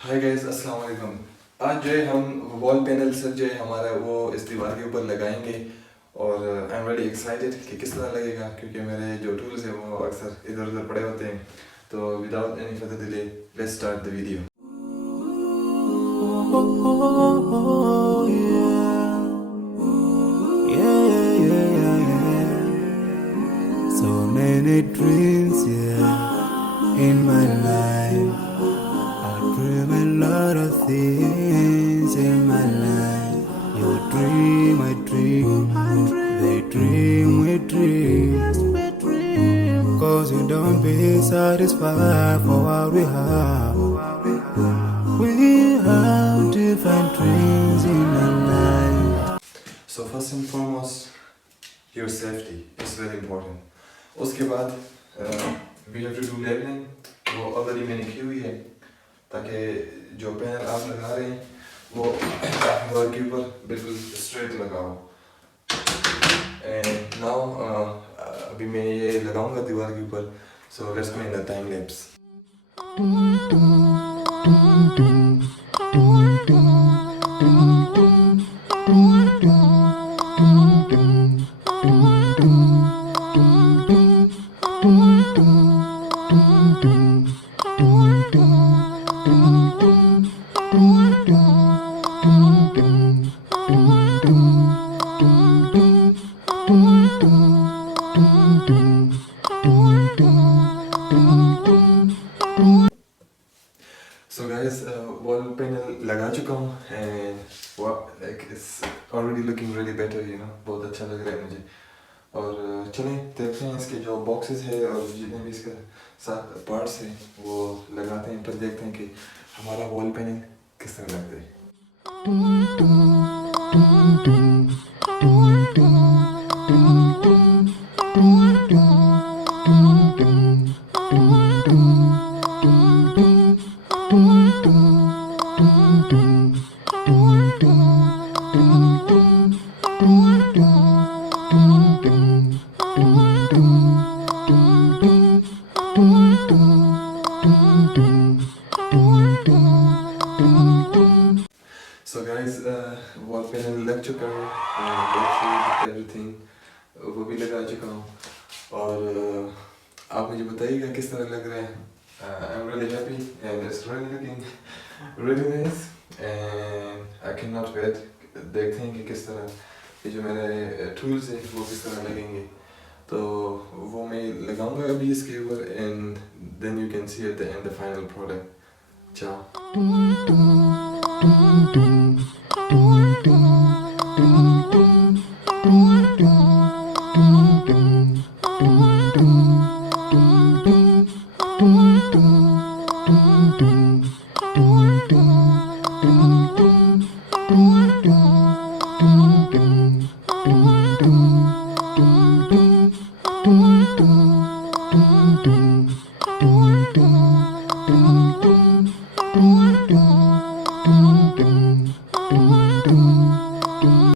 Hi guys, अस्सलाम वालेकुम। आज जो है हम वॉल पैनल से जो है हमारा वो इस दीवार के ऊपर लगाएंगे और आई एम रेडी एक्साइटेड कि किस तरह लगेगा, क्योंकि मेरे जो टूल्स हैं वो अक्सर इधर उधर पड़े होते हैं। तो without any further delay let's start the video. So many dreams, yeah, in my life. I dream a lot of things in my life. You dream, I dream. They dream, we dream. Cause we don't be satisfied for what we have. We have different dreams in our life. So first and foremost, your safety is very important. उसके बाद we have to do leveling, वो ऑलरेडी मैंने की हुई है ताकि जो पैनल आप लगा रहे हैं वो दीवार के ऊपर बिल्कुल स्ट्रेट लगाओ। एंड नाउ अभी मैं ये लगाऊंगा दीवार के ऊपर। So let's go in the time lapse. So guys, wall panel लगा चुका हूँ and like it's already looking really better, you know, बहुत अच्छा लग रहा है मुझे। और चलें देखते हैं इसके जो बॉक्सेस है और जितने भी इसका साथ पार्ट्स हैं वो लगाते हैं, फिर देखते हैं कि हमारा वॉल पैनल किस तरह लगता है। So guys, वॉल पैनल लग चुका है, एवरीथिंग वो भी लगा चुका हूँ और आप मुझे बताइएगा किस तरह लग रहा है। I am really happy and it's really looking really nice and I can not wait. देखते हैं कि किस तरह ये जो मेरे टूल्स हैं वो किस तरह लगेंगे। तो वो मैं लगाऊंगा अभी इसके ऊपर and then you can see at the end the final product.